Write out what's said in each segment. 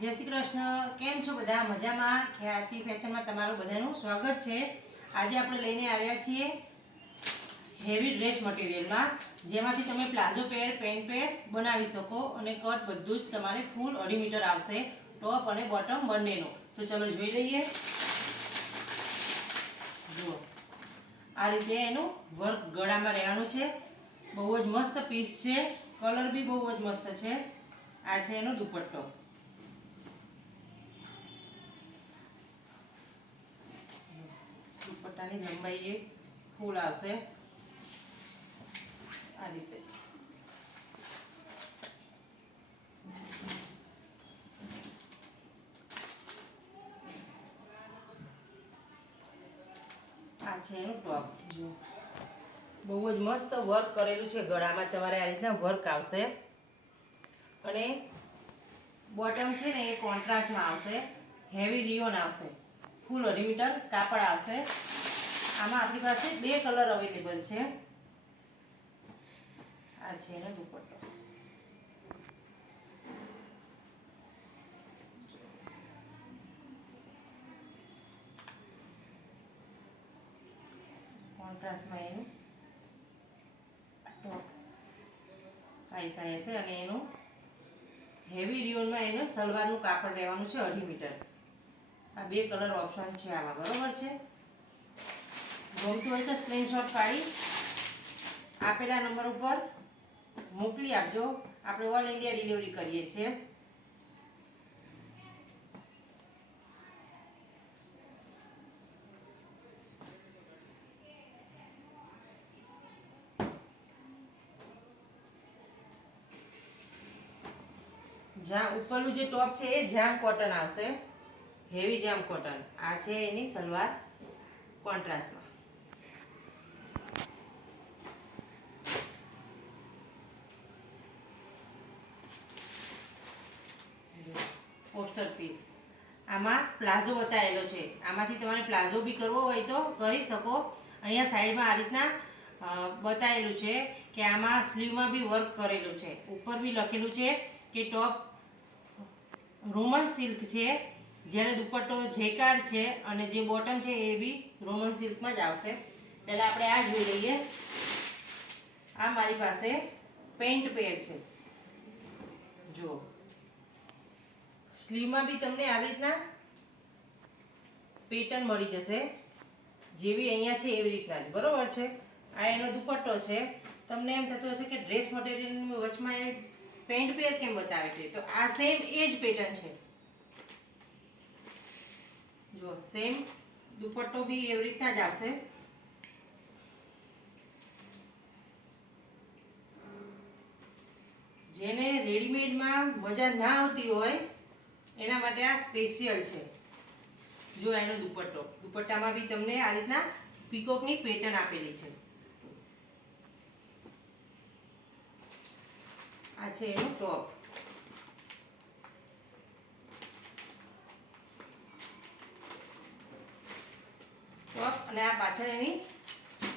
જય શ્રી કૃષ્ણ. કેમ છો બધા? મજામાં? ખ્યાતિ ફેશનમાં તમારું બધાનું સ્વાગત છે. આજે આપણે લઈને આવ્યા છીએ હેવી ડ્રેસ મટીરિયલમાં, જેમાંથી તમે પ્લાઝો પેર, પેન્ટ પેર બનાવી શકો અને કટ બધું જ તમારે ફૂલ 2.5 મીટર આવશે, ટોપ અને બોટમ બંનેનો. તો ચલો જોઈ લઈએ. જુઓ, આ રીતે એનું વર્ક ગળામાં રહેવાનું છે. બહુ જ મસ્ત પીસ છે, કલર બી બહુ જ મસ્ત છે. આ છે એનો દુપટ્ટો. દુપટ્ટાની લંબાઈ એ ફૂલ આવશે આ રીતે. આ છે એનું ટોપ. જો બહુ જ મસ્ત વર્ક કરેલું છે ગળામાં, તમારે આ રીતના વર્ક આવશે. અને બોટમ છે ને એ કોન્ટ્રાસ્ટમાં આવશે, હેવી રિયોન આવશે, ફૂલ 2.5 મીટર કાપડ આવશે. આમાં આપણી પાસે 2 કલર અવેલેબલ છે. આ છે એનો દુપટ્ટો. કોન્ટ્રાસ્ટમાં એનું ટોપ આ રીતના રહેશે. અને એનું હેવી રિયોનમાં એનું સલવારનું કાપડ રહેવાનું છે 2.5 મીટર. આ 2 કલર ઓપ્શન છે આમાં, બરોબર છે. ગમતું હોય તો સ્ક્રીનશોટ પાડી આપેલા નંબર ઉપર મોકલી આપજો. આપણે ઓલ ઇન્ડિયા ડિલિવરી કરીએ છીએ. ઉપરનું જે ટોપ છે એ જામ કોટન આવશે, હેવી જામ કોટન. આ છે એની સલવાર કોન્ટ્રાસ્ટમાં. Poster piece. આમાં પ્લાઝો બતાવેલો છે, આમાંથી તમારે પ્લાઝો બી કરવો હોય તો કરી શકો. અહીંયા સાઈડમાં આ રીતના બતાવેલું છે કે આમાં સ્લીવમાં બી વર્ક કરેલું છે. ઉપર બી લખેલું છે કે ટોપ રોમન સિલ્ક છે, જ્યારે દુપટ્ટો જેકાર્ડ છે અને જે બોટમ છે એ બી રોમન સિલ્કમાં જ આવશે. પહેલાં આપણે આ જોઈ લઈએ. આ મારી પાસે પેન્ટ પેર છે. જો સ્લીવમાં બી તમને આવી રીતના પેટર્ન મળી જશે, જેવી અહીંયા છે એવી રીતના જ, બરોબર છે. આ એનો દુપટ્ટો છે. તમને એમ થતું હશે કે ડ્રેસ મટીરિયલની વચમાં એ પેન્ટ પેર કેમ બતાવે છે, તો આ સેમ એ જ પેટર્ન છે. જો સેમ દુપટ્ટો બી એવી રીતના જ આવશે. જેને રેડીમેડમાં મજા ના આવતી હોય એના માટે આ સ્પેશિયલ છે. જો એનો દુપટ્ટો, દુપટ્ટામાં બી તમને આ રીતના પીકોકની પેટર્ન આપેલી છે. આ છે એનો ટોપ. અને આ પાછળ એની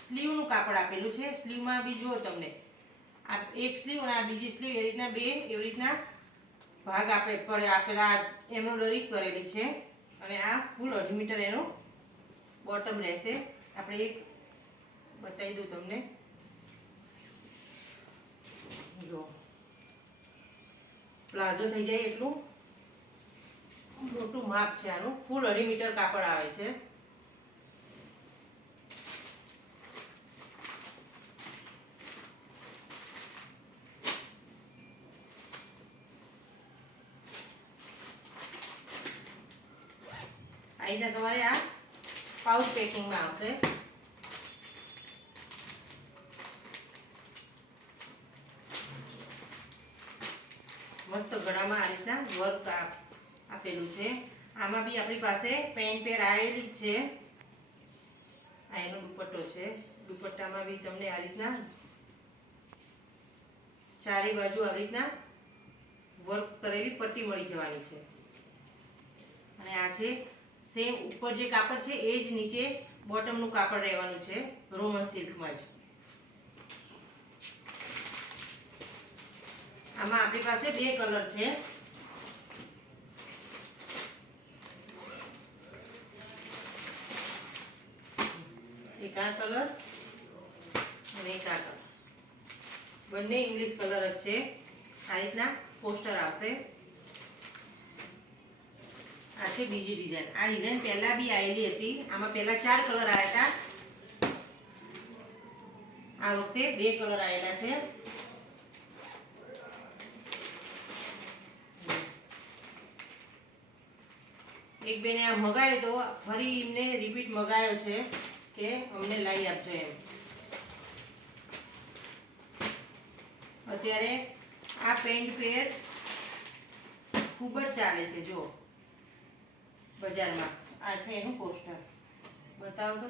સ્લીવનું કાપડ આપેલું છે. સ્લીવમાં બી જુઓ તમને આ એક સ્લીવ અને આ બીજી સ્લીવ, એ રીતના 2 એવી રીતના ભાગ આપેલા એમ્બ્રોઇડરી કરેલી છે. અને આ ફૂલ 2.5 મીટર એનું બોટમ રહેશે. આપણે એક બતાવી દઉં તમને. જો પ્લાઝો થઈ જાય એટલું મોટું માપ છે આનું. ફૂલ 2.5 મીટર કાપડ આવે છે. અહીંના તમારે આ પાઉચ પેકિંગમાં આવશે. મસ્ત ગળામાં આ રીતના વર્ક આપેલું છે. આમાં બી આપણી પાસે પેન્ટ પેર આવેલી જ છે. આ એનો દુપટ્ટો છે. દુપટ્ટામાં બી તમને આ રીતના ચારે બાજુ આવી રીતના વર્ક કરેલી પટ્ટી મળી જવાની છે. અને આ છે સેમ ઉપર જે કાપડ છે એ જ નીચે બોટમનું કાપડ રહેવાનું છે, રોમન સિલ્કમાં જ. આમાં આપણી પાસે 2 કલર છે. એક આ કલર અને એક આ કલર, બંને ઇંગ્લિશ કલર જ છે. આ રીતના પોસ્ટર આવશે. આ છે બીજી ડિઝાઇન. આ ડિઝાઇન પહેલા બી આવેલી હતી. આમાં પહેલા 4 કલર આવ્યા હતા. આ વખતે 2 કલર આવેલા છે. એક બેને આ મગાવ્યો તો ફરી એમને રિપીટ મગાવ્યો છે કે અમને લાવી આપજો એમ. અત્યારે આ પેન્ટ પેર ખૂબ જ ચાલે છે. જો બજારમાં આ છે એનું પોસ્ટર. બતાવો તો.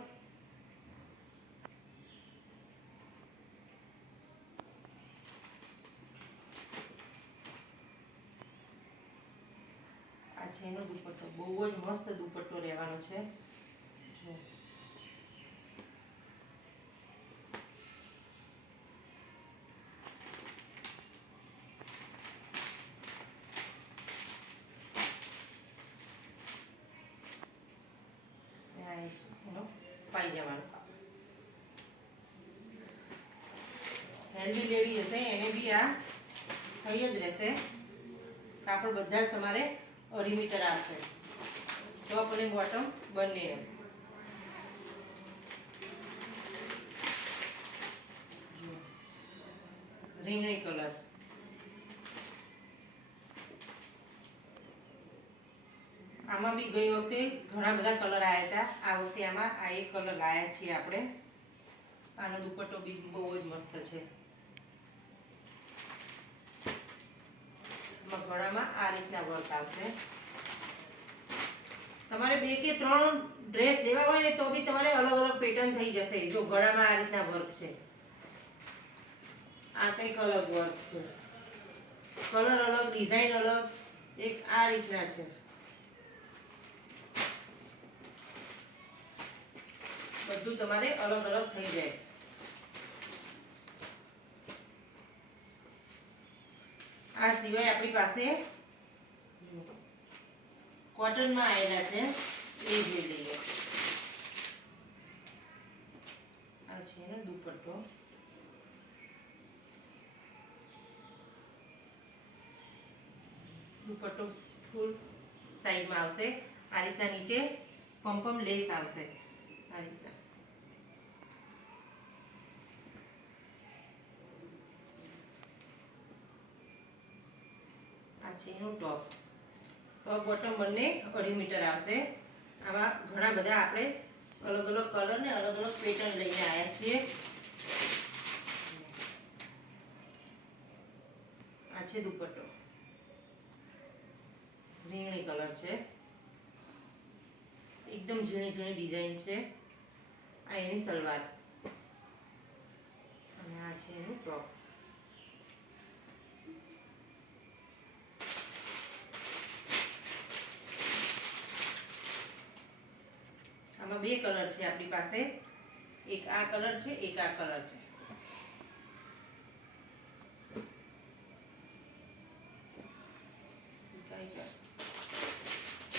આ છે એનો દુપટ્ટો. બહુ જ મસ્ત દુપટ્ટો રહેવાનો છે. જો એનો પાયજામાનું કાપડ. હેલ્ધી લેડી હશે એને બી આ થઈ જ રહેશે. કાપડ બધા જ તમારે 2.5 મીટર આવશે. ટોપ અને બોટમ બંને. રીંગણી કલર. આમાં બી ગઈ વખતે ઘણા બધા કલર આવ્યા હતા. આ વખતે આમાં આ એક કલર લાયા છીએ આપણે. આનો દુપટ્ટો બી બહુ જ મસ્ત છે. ગળામાં આ રીતના વર્ક આવશે. તમારે 2 કે 3 ડ્રેસ લેવા હોય ને તો બી તમારે અલગ અલગ પેટર્ન થઈ જશે. જો ગળામાં આ રીતના વર્ક છે. આ કંઈક અલગ વર્ક છે. કલર અલગ, ડિઝાઇન અલગ. એક આ રીતના છે. બધું તમારે અલગ અલગ થઈ જાય. આ સિવાય આપણી પાસે કોટનમાં આવેલા છે એ જોઈ લઈએ. આ છે એનો દુપટ્ટો. દુપટ્ટો ફૂલ સાઈઝમાં આવશે. આ રીતના નીચે પમ્પમ લેસ આવશે. આ રીતના આ છે એનું ટોપ. ટોપ બોટમ બંને 2.5 મીટર આવશે. આમાં ઘણા બધા આપણે અલગ અલગ કલર ને અલગ અલગ પેટર્ન લઈને આવ્યા છીએ. આ છે દુપટ્ટો. રીંગણી કલર છે. એકદમ ઝીણી ઝીણી ડિઝાઇન છે. આ એની સલવાર અને આ છે એનું ટોપ. આમાં 2 કલર છે આપણી પાસે. એક આ કલર છે, એક આ કલર છે.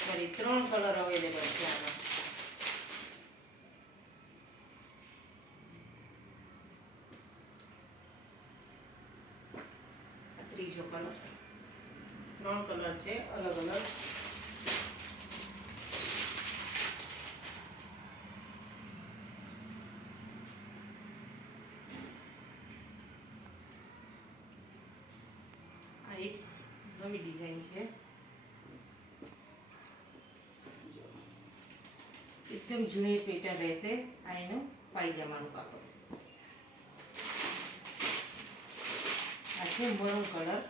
સોરી, 3 કલર અવેલેબલ છે આમાં. ત્રીજો કલર. 3 કલર છે અલગ અલગ. આ એક નવી ડિઝાઇન છે. એકદમ ઝીણી પેટર્ન રહેશે. આ એનું પાયજામાનું કાપડ. આ છે મરૂન કલર.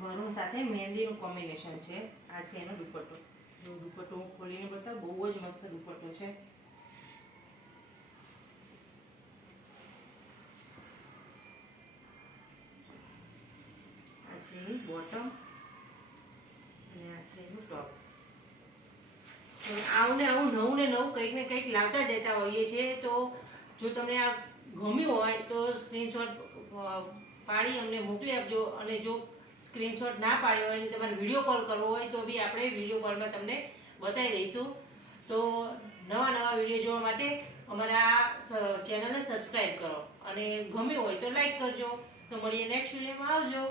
મરૂન સાથે મહેંદીનું કોમ્બિનેશન છે. આ છે એનો દુપટ્ટો. જો દુપટ્ટો હું ખોલીને બતાવું. બહુ જ મસ્ત દુપટ્ટો છે. આ છે એની બોટમ અને આ છે એનું ટોપ. આવું ને આવું નવું ને નવું કંઈક ને કંઈક લાવતા જતા હોઈએ છીએ. તો જો તમને આ ગમ્યું હોય તો સ્ક્રીનશોટ પાડી અમને મોકલી આપજો. અને જો સ્ક્રીનશોટ ના પાડ્યો હોય અને તમારે વિડીયો કોલ કરવો હોય તો બી આપણે વિડીયો કોલમાં તમને બતાવી દઈશું. તો નવા વિડીયો જોવા માટે અમારા ચેનલને સબસ્ક્રાઈબ કરો અને ગમ્યું હોય તો લાઈક કરજો. તો મળીએ નેક્સ્ટ વિડીયોમાં. આવજો.